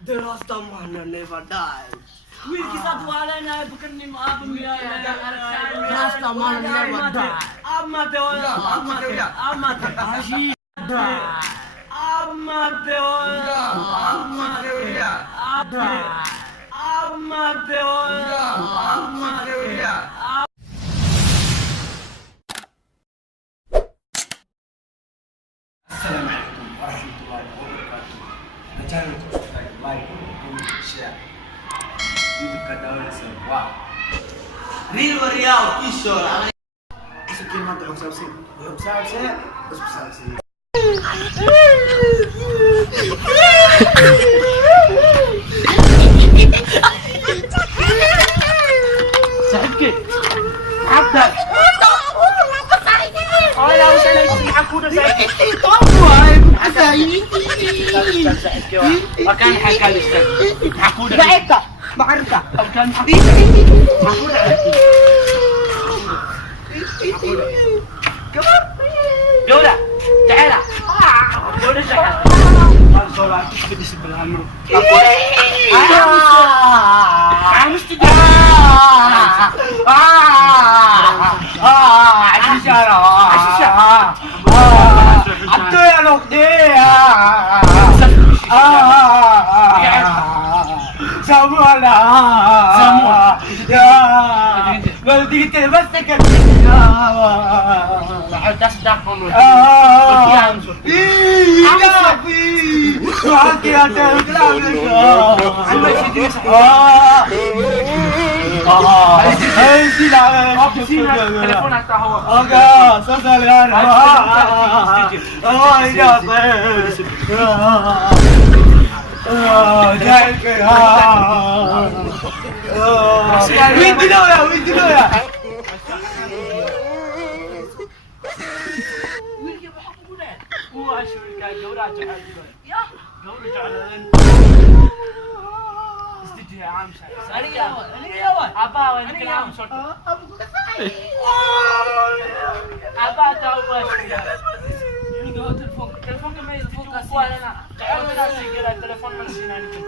The Rastaman never dies. Will kisah tuala na bukan ni maaf mila. Rastaman never dies. Amat dewa. Amat. He died. Amat dewa. Amat died. Amat dewa. Assalamualaikum warahmatullahi wabarakatuh. Jangan lupa subscribe, like, comment, share. YouTube kanal semua. Real official. Sekian mantap observasi. Observasi. Sakit. Abda. Olha, você não tem a cura daqui. Makan hakal istan. Hakuda. Baika. Makarta. Makan. Hakuda. Kamu? Yoda. تعالى. Yoda تعالى. Kalau solat di sebelahmu. Kamu mesti Aduh ya loh dia. Semua. Kalau dikit basta kan. Das dah kamu. Oke ada telepon atau hawa. Agak sesalian. Oh iya jangan ke win dulu ya. Apa tahu ini gua telepon ke main fokus wala. Tahu nak segera telepon masinan itu.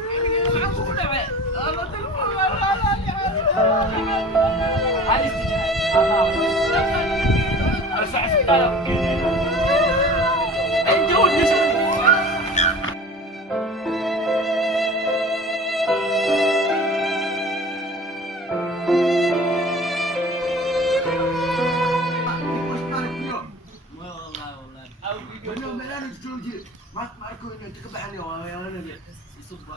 Alis tu. Asal sekarang. Jauh ni. Aku ni terkebahan ni orang yang mana dia subuh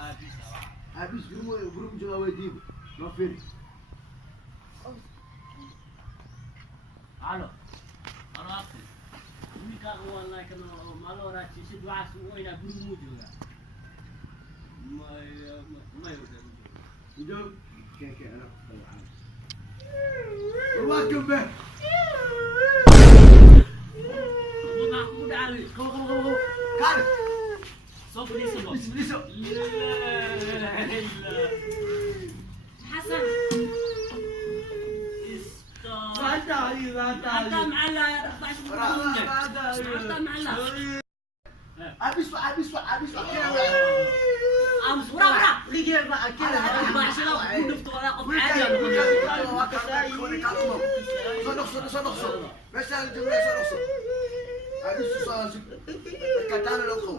habis belum juga wajib Nofir. Halo apa ini kau orang kena malu orang sisi dua semua ini belum juga mai udah kayak anak Welcome back. Aku dah kau kan صوب لي صوب لا حسن استاذ معلى 14 معلى habis امس ورا لقي كذا ما عشان اقول في طلاق عادي صدق بس الجمله صدق habis susah kata lo kau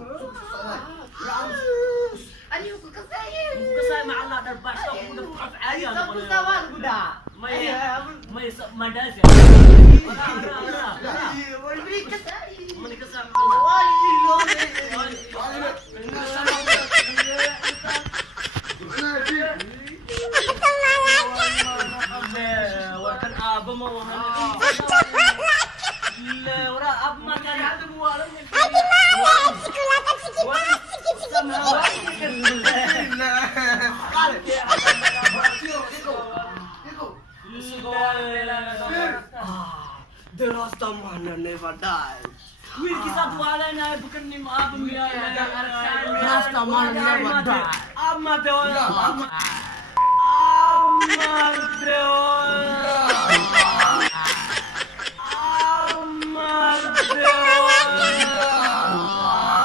أنا كسائي مع الله درباش تقول ضعف عالي أنا كسوان كذا ما يسمى مدرسة ولا والبري كسائي من كسائي مع الله وكان أبا ما لا وراء أب ما كان يعلم ولا The Rastaman never dies. Will kisah tuala na bukan ni maaf mila. Rastaman never dies. Amat dewa.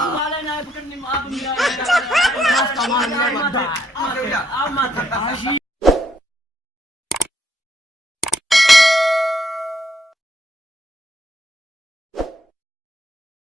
Tuala na bukan ni Rasta man never die. Amata.